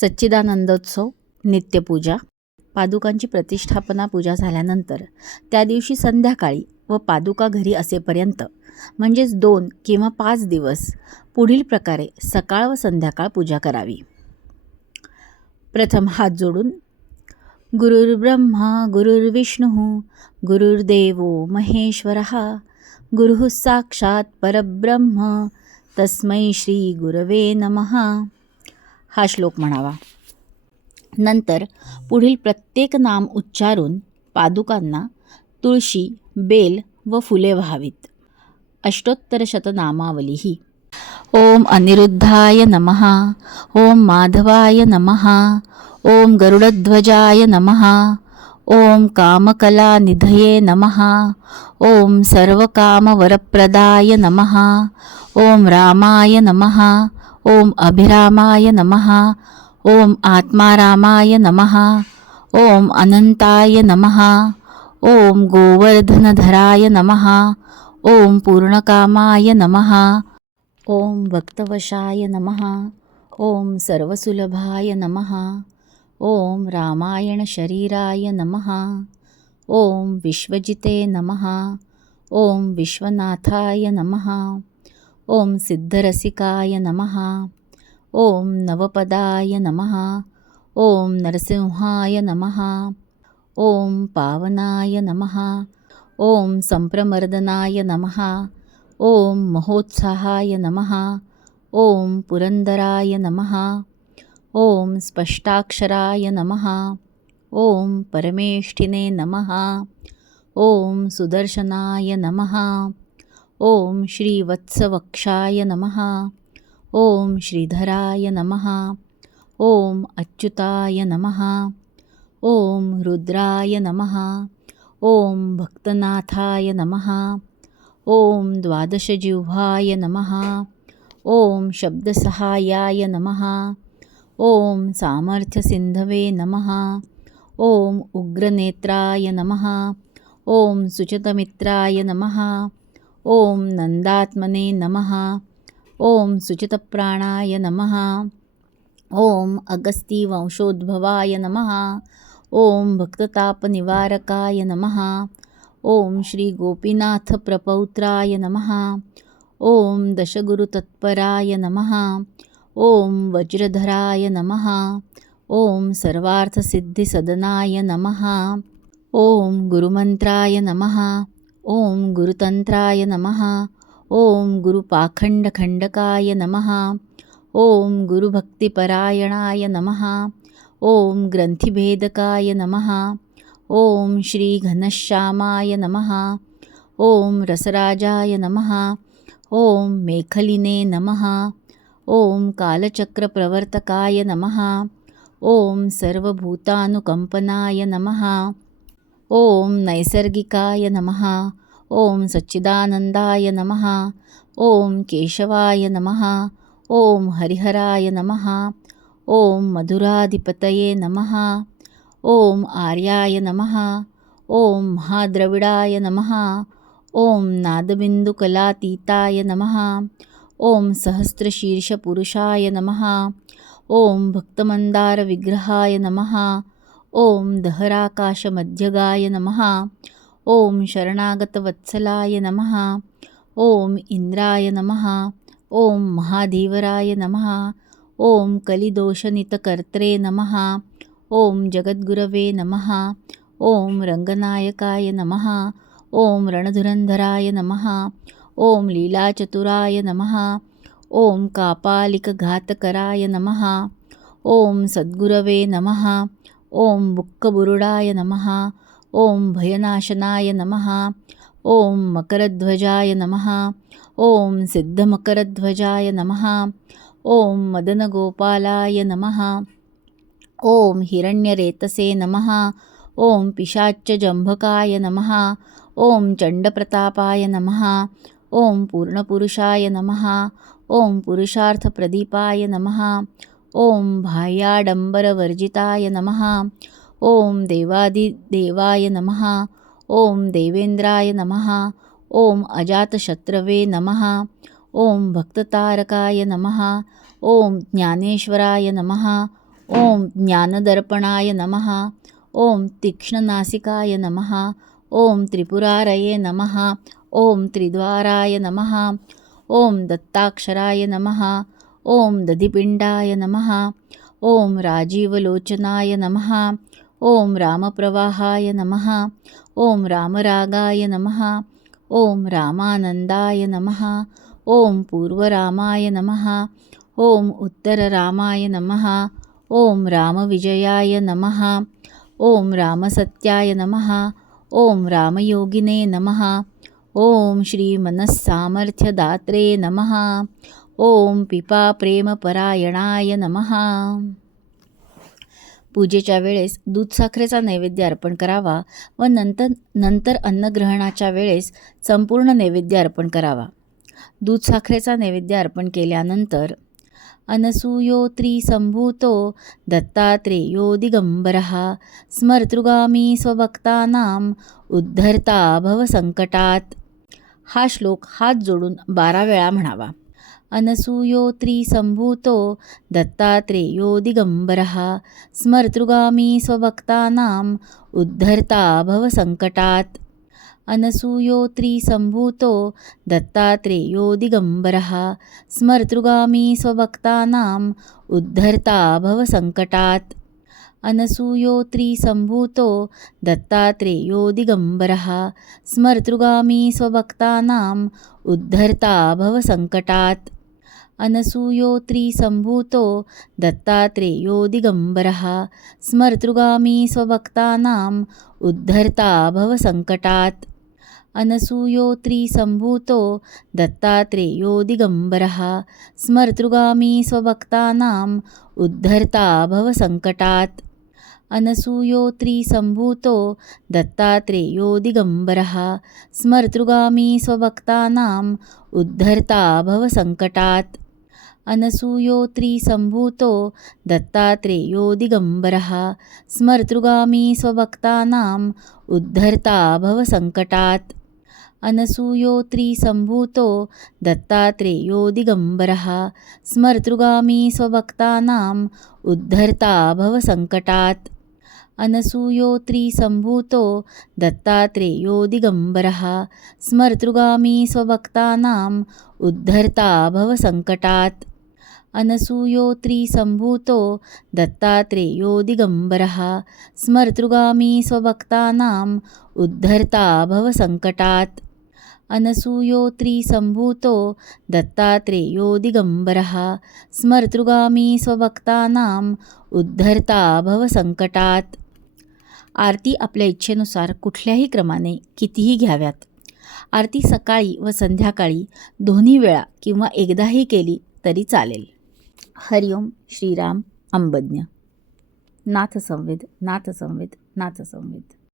सच्चिदानंदोत्सव नित्यपूजा पादुकांची प्रतिष्ठापना पूजा झाल्यानंतर त्या दिवशी संध्याकाळी व पादुका घरी असेपर्यंत म्हणजेच दोन किंवा पाच दिवस पुढील प्रकारे सकाळ व संध्याकाळ पूजा करावी. प्रथम हात जोडून गुरुर्ब्रह्मा गुरुर्विष्णू गुरुर्देवो महेश्वर गुरुः साक्षात परब्रह्म तस्मै श्री गुरवे नमः. हा श्लोक म्हणावा. नंतर पुढील प्रत्येक नाम उच्चारून पादुकांना तुळशी बेल व फुले व्हावीत. अष्टोत्तर शतनामावली ही ओम अनिरुद्धाय नमः. ओम माधवाय नमः. ओम गरुडध्वजाय नमः. ओम कामकलानिधये नमः. ओम सर्वकामवरप्रदाय नमः. ओम रामाय नमः. ओम अभिरामाय नमः ओम आत्मारामाय नमः ओम अनंताय नमः ओम गोवर्धनधराय नमः ओम पूर्णकामाय नमः ओम भक्तवशाय नमः ओम सर्वसुलभाय नमः ओम रामायणशरीराय नमः ओम विश्वजिते नमः ओम विश्वनाथाय नमः। ओम सिद्धरसिकाय नमः। ओम नवपदाय नमः। ओम नरसिंहाय नमः। ओम पावनाय नमः। ओम संप्रमर्दनाय नमः। ओम महोत्साहाय नमः। ओम पुरंदराय नमः। ओम स्पष्टाक्षराय नमः। ओम परमेष्ठिने नमः। ओम सुदर्शनाय नमः। ओम श्रीवत्सवक्षाय नमः। ओम श्रीधराय नमः। ओम अच्युताय नमः। ओम रुद्राय नमः। ओम भक्तनाथाय नमः। ओम द्वादशजिह्वाय नमः। ओम शब्दसहायाय नमः। ओम सामर्थ्यसिंधवे नमः। ओम उग्रनेत्राय नमः। ओम सुचतमित्राय नमः। ओम नंदात्मने नमः। ओम सुचितप्राणाय नमः। ओम अगस्तिवंशोद्भवाय नमः। ओम भक्ततापनिवारकाय नमः। ओम श्रीगोपीनाथप्रपौत्राय नमः। ओम दशगुरुतत्पराय नमः। ओम वज्रधराय नमः। ओम सर्वार्थसिद्धिसदनाय नमः। ओम गुरुमंत्राय नमः। ओम गुरुतंत्राय नमः। ओम गुरुपाखंडखंडकाय नमः। ओम गुरुभक्तिपरायणाय नमः। ओम ग्रंथिभेदकाय नमः। ओम श्री घनश्यामाय नमः। ओम रसराजाय नमः। ओम मेखलिने नमः। ओम कालचक्रप्रवर्तकाय नमः। ओम सर्वभूतानुकंपनाय नमः। ओम नैसर्गिकाय नमः। ओम सच्चिदानंदाय नमः। ओम केशवाय नमः। ओम हरिहराय नमः। ओम मधुराधिपतये नमः। ओम आर्याय नमः। ओम महाद्रविडाय नमः। ओम नादबिंदुकलातीताय नमः। ओम सहस्रशीर्षपुरुषाय नमः। ओम भक्तमंदारविग्रहाय नमः। ओम दहराकाशमध्यगाय नमः ओम शरणागतवत्सलाय नमः ओम इंद्राय नमः ओम महाधीवराय नमः ओम कलिदोषनितकर्त्रे नमः ओम जगद्गुरवे नमः ओम रंगनायकाय नमः ओम रणधुरंधराय नमः ओम लीलाचतुराय नमः ओम कापालिकघातकराय नमः ओम सद्गुरवे नमः ओम बुक्कबुरुडाय नमः ओम भयनाशनाय नमः ओम मकरध्वजाय नमः ओम सिद्धमकरध्वजाय नमः ओम मदनगोपालाय नमः ओम हिरण्यरेतसे नमः ओम पिशाच्चजंभकाय नमः ओम चंडप्रतापाय नमः ओम पूर्णपुरुषाय नमः ओम पुरुषार्थप्रदीपाय नमः ओम बाह्याडंबरवर्जिताय नमः ओम देवादिदेवाय नमः ओम देवेंद्राय नमः ओम अजातशत्रवे नमः ओम भक्ततारकाय नमः ओम ज्ञानेश्वराय नमः ओम ज्ञानदर्पणाय नमः ओम तीक्ष्णनासिकाय नमः ओम त्रिपुरारये नमः ओम त्रिद्वाराय नमः ओम दत्ताक्षराय नमः ओम दधिपिंडाय नमः ओम राजीवलोचनाय नमः ओम रामप्रवाहाय नमः ओम रामरागाय नमः ओम रामानंदाय नमः ओम पूर्वरामाय नमः ओम उत्तररामाय नमः ओम रामविजयाय नमः ओम रामसत्याय नमः ओम रामयोगिने नमः ओम श्रीमनस्सामर्थ्यदात्रे नमः ओम पिपा प्रेमपरायणाय नमः. पूजेच्या वेळेस दूध साखरेचा नैवेद्य अर्पण करावा व नंतर नंतर अन्नग्रहणाच्या वेळेस संपूर्ण नैवेद्य अर्पण करावा. दूध साखरेचा नैवेद्य अर्पण केल्यानंतर अनसूयो त्रिसंभूतो दत्तात्रेयो दिगंबरः स्मर्तृगामी स्वभक्तानां उद्धर्ता भवसंकटात. हा श्लोक हात जोडून बारा वेळा म्हणावा. अनसूयो त्रिसंभूतो दत्तात्रेयो दिगंबरः स्मर्तृगामी स्वभक्तानां उद्धर्ता भवसङ्कटात् अनसूयो त्रिसंभूतो दत्तात्रेयो दिगंबरः स्मर्तृगामी स्वभक्तानां उद्धर्ता भवसङ्कटात् अनसूयो त्रिसंभूतो दत्तात्रेयो दिगंबरः स्मर्तृगामी स्वभक्तानाम् उद्धर्ता भवसङ्कटात् अनसूयो त्रिसंभूतो दत्तात्रेयो दिगंबरः स्मर्तृगामी स्वभक्तानां उद्धर्ता भवसङ्कटात्। अनसूयो त्रिसंभूतो दत्तात्रेयो दिगंबरः स्मर्तृगामी स्वभक्तानां उद्धर्ता भवसङ्कटात्। अनसूयो त्रिसंभूतो दत्तात्रेयो दिगंबरः स्मर्तृगामी स्वभक्तानां उद्धर्ता भवसङ्कटात्। अनसूयो त्रिसम्भूतो दत्तात्रेयो दिगंबरः स्मर्तृगामी स्वभक्तानां उद्धर्ता भवसङ्कटात् अनसूयो त्रिसम्भूतो दत्तात्रेयो दिगंबरः स्मर्तृगामी स्वभक्तानां उद्धर्ता भवसङ्कटात् अनसूयो त्रिसम्भूतो दत्तात्रेयो दिगंबरः स्मर्तृगामी स्वभक्तानां उद्धर्ता भवसङ्कटात् अनसूयो त्रिसम्भूतो दत्तात्रेयो दिगंबरः स्मर्तृगामी स्वभक्तानां उद्धर्ता भवसङ्कटात् अनसूयो त्रिसम्भूतो दत्तात्रेयो दिगंबरः स्मर्तृगामी स्वभक्तानां उद्धर्ता भवसङ्कटात् आरती आपल्या इच्छेनुसार कुठल्याही क्रमाने कितीही घ्याव्यात. आरती सकाळी व संध्याकाळी दोन्ही वेळा किंवा एकदाही केली तरी चालेल. हरिओम श्रीराम अंबज्ञ. नाथ संवेद नाथ संवेद नाथ